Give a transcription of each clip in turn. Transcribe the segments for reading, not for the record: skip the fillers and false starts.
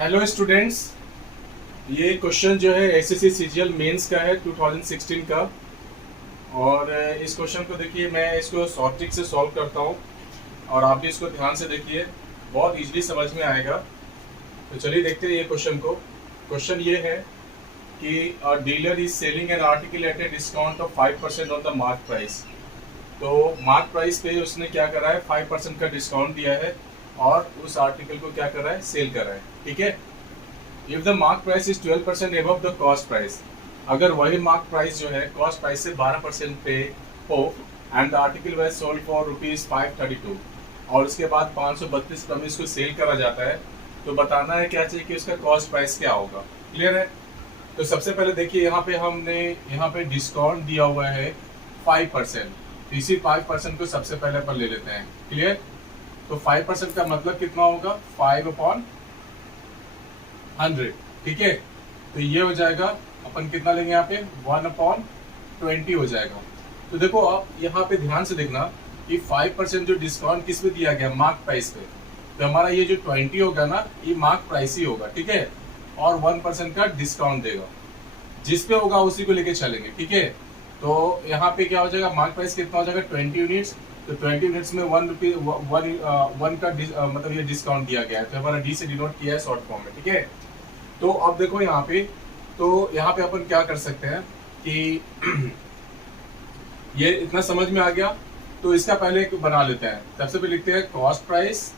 Hello students, ये question जो है एसएससी सीजीएल मेंस का है 2016 का। और इस क्वेश्चन को देखिए, मैं इसको शॉर्ट ट्रिक से सॉल्व करता हूँ और आप भी इसको ध्यान से देखिए, बहुत इजीली समझ में आएगा। तो चलिए देखते हैं ये क्वेश्चन को। क्वेश्चन ये है कि a dealer is selling an article at a discount of 5% on the mark price. तो मार्क प्राइस पे उसने क्या करा है, 5% का डिस्काउंट दिया है और उस आर्टिकल को क्या कर रहा है, सेल कर रहा है। ठीक है। If the mark price is 12% above the cost price, अगर वही मार्क प्राइस जो है कॉस्ट प्राइस से 12% पे हो, and the article was sold for ₹532, और उसके बाद 532 पर इसको सेल करा जाता है, तो बताना है क्या चाहिए कि उसका कॉस्ट प्राइस क्या होगा। क्लियर है। तो सबसे पहले देखिए, यहाँ पे हमने यहाँ पे डिस्काउंट दिया हुआ है 5%। इसी 5% को सबसे पहले अपन ले लेते हैं। क्लियर। तो 5% का मतलब कितना होगा, 5/100। ठीक है। तो ये हो जाएगा, अपन कितना लेंगे यहाँ पे, 1/20 हो जाएगा। तो देखो आप यहाँ पे ध्यान से देखना कि 5% जो डिस्काउंट किस पे दिया गया, मार्क प्राइस पे। तो हमारा ये जो 20 होगा ना, ये मार्क प्राइस ही होगा। ठीक है। और 1% का डिस्काउंट देगा, जिस पे होगा उसी को लेके चलेंगे। ठीक है। तो यहाँ पे क्या हो जाएगा, मार्क प्राइस कितना हो जाएगा, 20 यूनिट्स। तो 20 यूनिट्स में 1 रुपी वन का मतलब ये डिस्काउंट दिया गया है, तो हमारा डी से डिनोट किया है शॉर्ट फॉर्म में। ठीक है। तो अब देखो यहाँ पे, तो यहाँ पे अपन क्या कर सकते हैं कि ये इतना समझ में आ गया। तो इसका पहले एक बना लेते हैं। सबसे पहले लिखते हैं कॉस्ट प्राइस,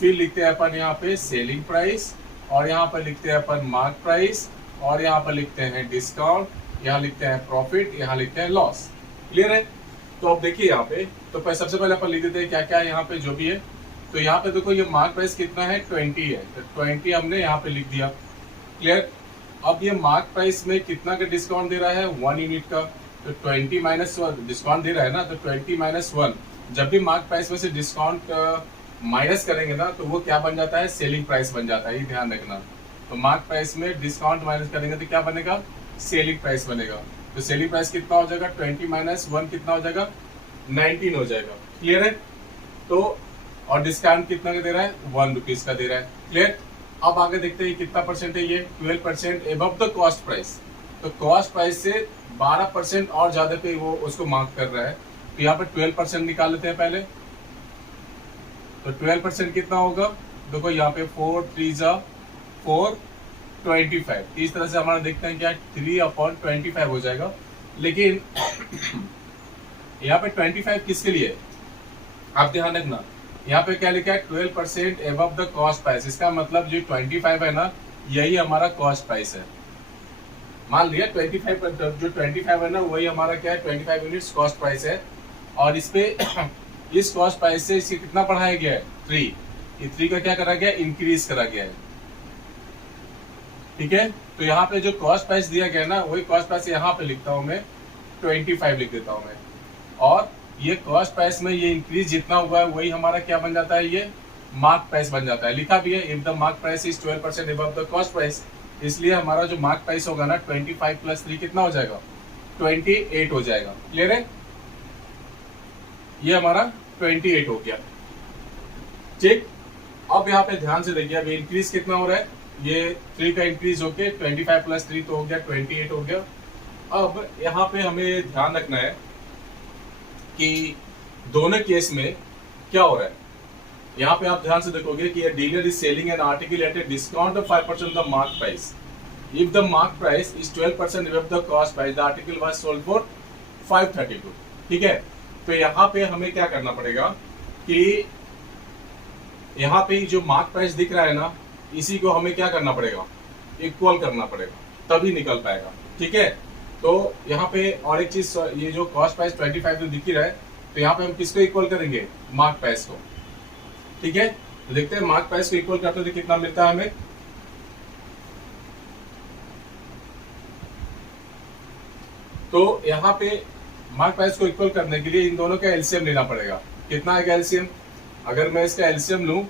फिर लिखते हैं अपन यहाँ पे सेलिंग प्राइस, और यहाँ पर लिखते हैं अपन मार्क प्राइस, और यहाँ पर लिखते हैं डिस्काउंट, यहाँ लिखते हैं प्रॉफिट, यहाँ लिखते हैं लॉस। क्लियर है। तो अब देखिए यहाँ पे, तो सबसे पहले अपन लिख देते हैं क्या क्या है यहाँ पे जो भी है। तो यहाँ पे देखो, ये मार्क प्राइस कितना है, 20 है, तो 20 हमने यहाँ पे लिख दिया। क्लियर। अब ये मार्क प्राइस में कितना का डिस्काउंट दे रहा है, 1 यूनिट का। तो 20 माइनस 1 डिस्काउंट दे रहा है ना, तो 20 माइनस 1, जब भी मार्क प्राइस में से डिस्काउंट माइनस करेंगे ना, तो वो क्या बन जाता है, सेलिंग प्राइस बन जाता है। ये ध्यान रखना। तो मार्क प्राइस में डिस्काउंट माइनस करेंगे तो क्या बनेगा, सेलिंग प्राइस बनेगा। तो सेलिंग प्राइस कितना हो जाएगा, 20 माइनस 1 कितना हो जाएगा, 19 हो जाएगा। क्लियर है। तो और डिस्काउंट कितना का दे रहा है, 1 रुपीज का दे रहा है। क्लियर। अब आगे देखते हैं कितना परसेंट है, ये 12% एबव द कॉस्ट प्राइस। तो कॉस्ट प्राइस से 12% और ज्यादा पे वो उसको मार्क कर रहा है। तो यहाँ पर 12% निकाल लेते हैं पहले। तो 12% कितना होगा, देखो यहाँ पे 4 3 जा 4 25। इस तरह से हमारा देखते हैं क्या, 3/25 हो जाएगा। लेकिन यहाँ पे 25 किसके लिए, आप ध्यान रखना। यहाँ पे क्या लिखा है, 12% एबव द कॉस्ट प्राइस। इसका मतलब जो 25 है ना, यही हमारा कॉस्ट प्राइस है। मान लिया 25, जो 25 है ना, वही हमारा क्या है, 25 यूनिट्स कॉस्ट प्राइस है। और इस पे इस कॉस्ट प्राइस से इसे कितना बढ़ाया गया है, 3। ये 3 का क्या करा गया, इंक्रीज करा गया है। ठीक है। तो यहाँ पे जो कॉस्ट प्राइस दिया गया है ना, वही कॉस्ट प्राइस यहाँ पे लिखता हूँ मैं, 25 लिख देता हूँ मैं। और ये कॉस्ट प्राइस में ये इंक्रीज जितना हुआ है, वही हमारा क्या बन जाता है, ये मार्क प्राइस बन जाता है। लिखा भी है, if the mark price is 12% above the cost price. इसलिए हमारा जो मार्क प्राइस होगा ना, 25 प्लस 3 कितना हो जाएगा, 28 हो जाएगा। क्लियर है। ये हमारा 28 हो गया। ठीक। अब यहाँ पे ध्यान से देखिए, अभी इंक्रीज कितना हो रहा है, ये 3 का इंक्रीज होके 25 प्लस 3 तो हो गया 28 हो गया। अब यहाँ पे हमें ध्यान रखना है कि दोनों केस में क्या हो रहा है। यहाँ पे आप ध्यान से देखोगे कि dealer is selling an article at a discount of 5% the mark price. If the mark price is 12% above the cost price, the article was sold for 532। ठीक है। तो यहाँ पे हमें क्या करना पड़ेगा कि यहाँ पे जो मार्क प्राइस दिख रहा है ना, इसी को हमें क्या करना पड़ेगा, इक्वल करना पड़ेगा, तभी निकल पाएगा। ठीक है। तो यहाँ पे और एक चीज, ये जो कॉस्ट प्राइस 25 जो दिख ही रहा है, तो यहाँ पे हम किसको इक्वल करेंगे, मार्क प्राइस को। ठीक है। तो देखते हैं मार्क प्राइस को इक्वल करते तो कितना मिलता है हमें। तो यहाँ पे मार्क प्राइस को इक्वल करने के लिए इन दोनों का एलसीएम लेना पड़ेगा। कितना आएगा एलसीएम, अगर मैं इसका एलसीएम लूं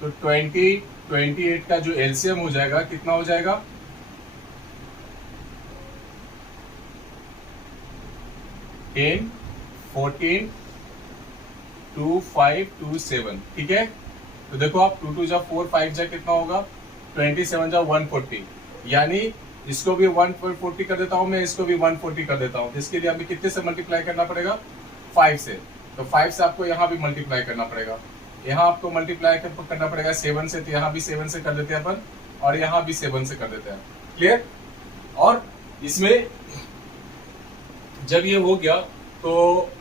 तो 28 का जो एलसीएम हो जाएगा, कितना हो जाएगा, 10 14 2 5 2 7। ठीक है। तो देखो आप 2 2 जा 4 5 जा कितना होगा, 27 जा 140, यानी इसको भी 140 कर देता हूं मैं, इसको भी 140 कर देता हूं। इसके लिए हमें कितने से मल्टीप्लाई करना पड़ेगा? 5 से। तो 5 से आपको यहाँ भी मल्टीप्लाई करना पड़ेगा, यहाँ आपको मल्टीप्लाई करना पड़ेगा 7 से, तो यहाँ भी 7 से कर देते हैं अपन, और यहाँ भी 7 से कर देते हैं। क्लियर? और इसमें जब ये हो गया तो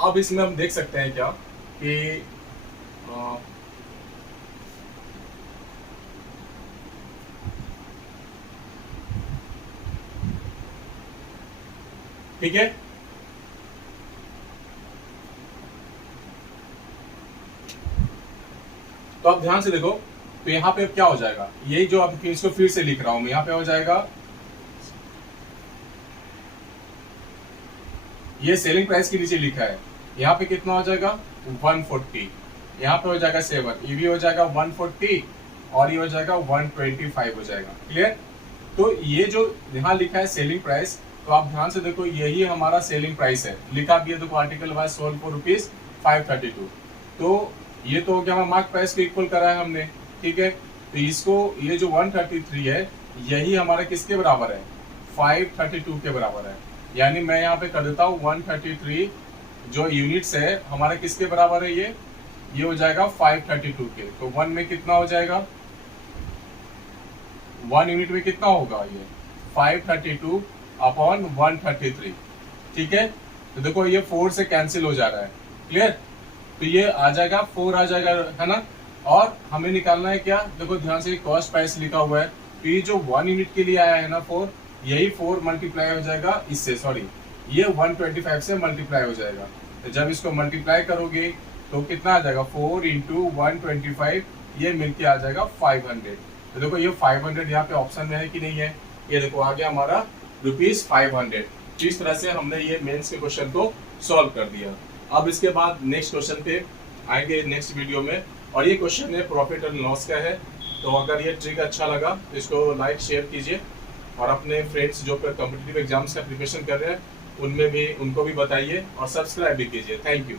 अब इसमें हम देख सकते हैं क्या कि ठीक है, तो आप ध्यान से देखो, तो यहाँ पे क्या हो जाएगा, यही जो अब इसको फिर से लिख रहा हूं मैं, यहाँ पे हो जाएगा ये सेलिंग प्राइस के नीचे लिखा है, यहाँ पे कितना हो जाएगा 140, यहाँ पे हो जाएगा 7, ये भी हो जाएगा 140 और ये हो जाएगा 125 हो जाएगा। क्लियर? तो ये जो यहाँ लिखा है सेलिंग प्राइस, तो आप ध्यान से देखो यही हमारा सेलिंग प्राइस है, लिखा भी है देखो आर्टिकल वाइज सोल्ड फॉर ₹532। तो ये तो हो गया हमारा मार्क प्राइस को इक्वल करा है हमने, ठीक है। तो इसको ये जो 133 है यही हमारा किसके बराबर है? 532 के बराबर है, यानी मैं यहाँ पे कर देता हूँ 133 जो यूनिट्स है हमारा किसके बराबर है? ये हो जाएगा 532 के। तो 1 में कितना हो जाएगा? 1 यूनिट में कितना होगा? ये 532 अपॉन 133, ठीक है। तो देखो ये 4 से कैंसिल हो जा रहा है। क्लियर? तो ये आ जाएगा 4 आ जाएगा, है ना। और हमें निकालना है क्या? देखो ध्यान से कॉस्ट प्राइस लिखा हुआ है, तो ये जो 1 यूनिट के लिए आया है ना 4, यही 4 मल्टीप्लाई हो जाएगा इससे, सॉरी ये 125 से मल्टीप्लाई हो जाएगा। तो जब इसको मल्टीप्लाई करोगे तो कितना आ जाएगा? 4 × 125, ये मिलके आ जाएगा 500। तो देखो ये 500 यहाँ पे ऑप्शन में है कि नहीं है? ये देखो आ गया हमारा ₹500। इस तरह से हमने ये मेंस के क्वेश्चन को सॉल्व कर दिया। अब इसके बाद नेक्स्ट क्वेश्चन पे आएंगे नेक्स्ट वीडियो में, और ये क्वेश्चन है प्रॉफिट एंड लॉस का है। तो अगर ये ट्रिक अच्छा लगा तो इसको लाइक शेयर कीजिए, और अपने फ्रेंड्स जो कॉम्पिटिटिव एग्जाम्स का प्रिपरेशन कर रहे हैं उनमें भी उनको भी बताइए, और सब्सक्राइब भी कीजिए। Thank you.